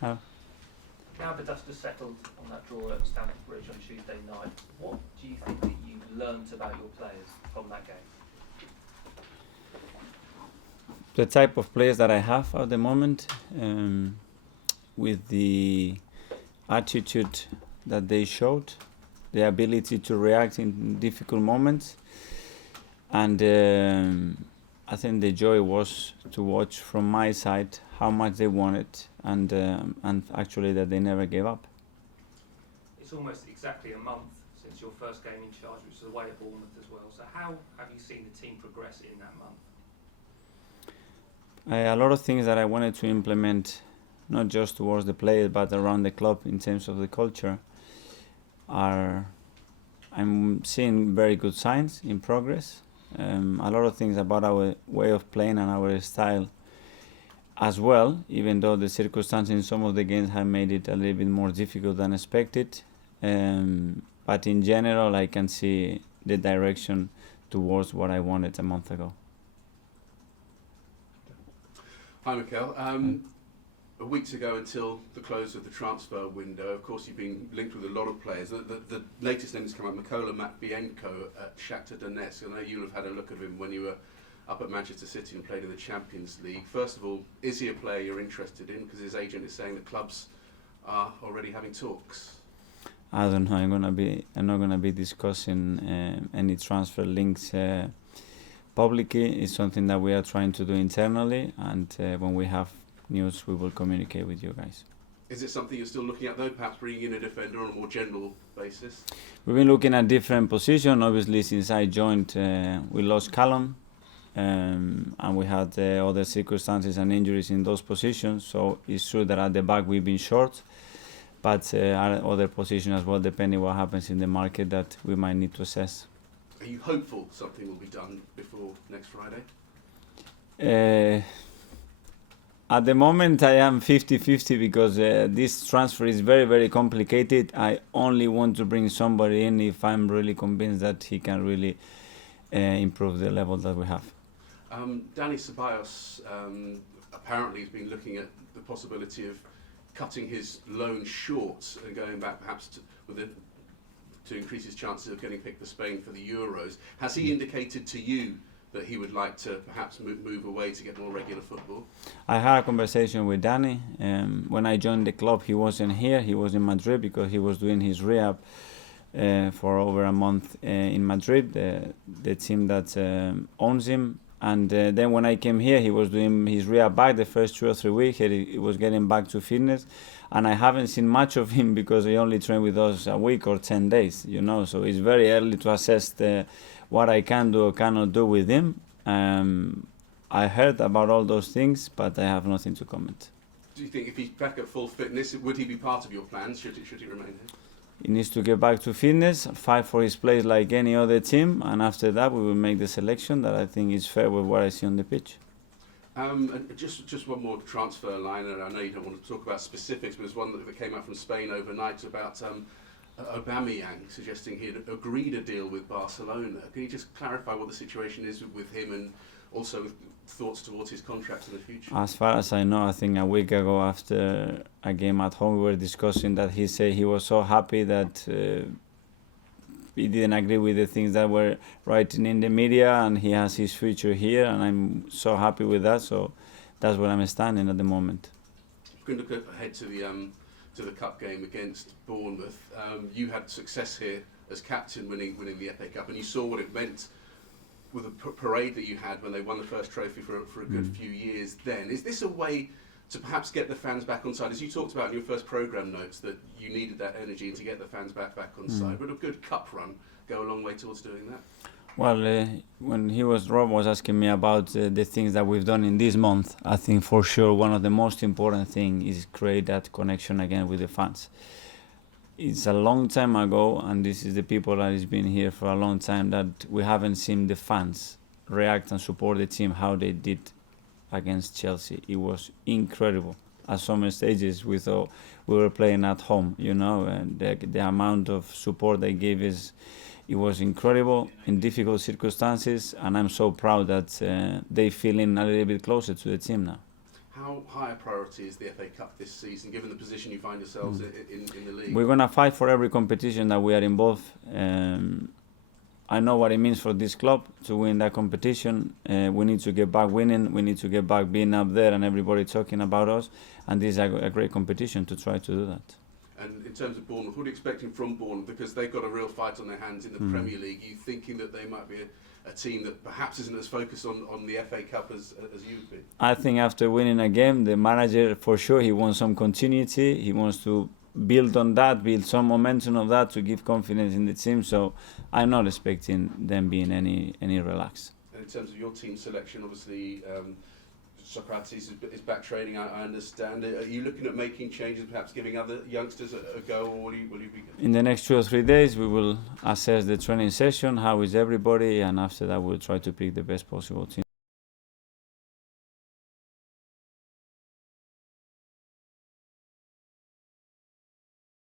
have. Now the dust has settled on that draw at Stamford Bridge on Tuesday night, what do you think that you learnt about your players from that game? The type of players that I have at the moment, with the attitude that they showed, the ability to react in difficult moments, and I think the joy was to watch from my side how much they wanted, and actually that they never gave up. It's almost exactly a month since your first game in charge, which is away at Bournemouth as well. So how have you seen the team progress in that month? A lot of things that I wanted to implement, not just towards the players but around the club in terms of the culture, I'm seeing very good signs in progress. A lot of things about our way of playing and our style as well, even though the circumstances in some of the games have made it a little bit more difficult than expected. But in general, I can see the direction towards what I wanted a month ago. Hi, Mikel. Weeks ago, until the close of the transfer window, of course, you've been linked with a lot of players. The latest name that's come up, Mikola Matvienko at Shakhtar Donetsk. I know you'll have had a look at him when you were up at Manchester City and played in the Champions League. First of all, is he a player you're interested in? Because his agent is saying that clubs are already having talks. I don't know. I'm not gonna be discussing any transfer links publicly. It's something that we are trying to do internally, and when we have news, we will communicate with you guys. Is it something you're still looking at, though, perhaps bringing in a defender on a more general basis? We've been looking at different positions. Obviously, since I joined, we lost Callum, and we had other circumstances and injuries in those positions. So it's true that at the back we've been short, but other positions as well, depending what happens in the market, that we might need to assess. Are you hopeful something will be done before next Friday? At the moment, I am 50-50 because this transfer is very, very complicated. I only want to bring somebody in if I'm really convinced that he can really improve the level that we have. Dani Ceballos apparently has been looking at the possibility of cutting his loan short and going back perhaps to increase his chances of getting picked for Spain for the Euros. Has he indicated to you that he would like to perhaps move away to get more regular football? I had a conversation with Dani. When I joined the club, he wasn't here. He was in Madrid because he was doing his rehab for over a month in Madrid, the team that owns him. And then when I came here, he was doing his rehab back the first 2 or 3 weeks. He was getting back to fitness. And I haven't seen much of him because he only trained with us a week or 10 days, So it's very early to assess what I can do or cannot do with him. I heard about all those things, but I have nothing to comment. Do you think if he's back at full fitness, would he be part of your plans? Should he remain here? He needs to get back to fitness, fight for his place like any other team, and after that we will make the selection that I think is fair with what I see on the pitch. And just one more transfer line, and I know you don't want to talk about specifics, but there's one that came out from Spain overnight about Aubameyang suggesting he had agreed a deal with Barcelona. Can you just clarify what the situation is with him and also thoughts towards his contract in the future? As far as I know, I think a week ago after a game at home, we were discussing that he said he was so happy that he didn't agree with the things that were writing in the media, and he has his future here, and I'm so happy with that. So that's where I'm standing at the moment. We're going to look ahead to the cup game against Bournemouth. You had success here as captain, winning the FA Cup, and you saw what it meant with the parade that you had when they won the first trophy for a good few years then. Is this a way to perhaps get the fans back on side? As you talked about in your first programme notes, that you needed that energy to get the fans back on side. Would a good cup run go a long way towards doing that? Well, when Rob was asking me about the things that we've done in this month, I think for sure one of the most important things is create that connection again with the fans. It's a long time ago, and this is the people that has been here for a long time, that we haven't seen the fans react and support the team how they did against Chelsea. It was incredible. At some stages we thought we were playing at home, and the amount of support they gave us, it was incredible in difficult circumstances, and I'm so proud that they feeling a little bit closer to the team now. How high a priority is the FA Cup this season, given the position you find yourselves in the league? We're gonna fight for every competition that we are involved. I know what it means for this club to win that competition. We need to get back winning. We need to get back being up there and everybody talking about us. And this is a great competition to try to do that. And in terms of Bournemouth, what are you expecting from Bournemouth? Because they've got a real fight on their hands in the Premier League. Are you thinking that they might be a team that perhaps isn't as focused on the FA Cup as you've been? I think after winning a game, the manager, for sure, he wants some continuity. He wants to build on that, build some momentum of that to give confidence in the team. So I'm not expecting them being any relaxed. And in terms of your team selection, obviously Socrates is back training, I understand. Are you looking at making changes, perhaps giving other youngsters a go, or will you be... In the next 2 or 3 days, we will assess the training session, how is everybody, and after that we'll try to pick the best possible team.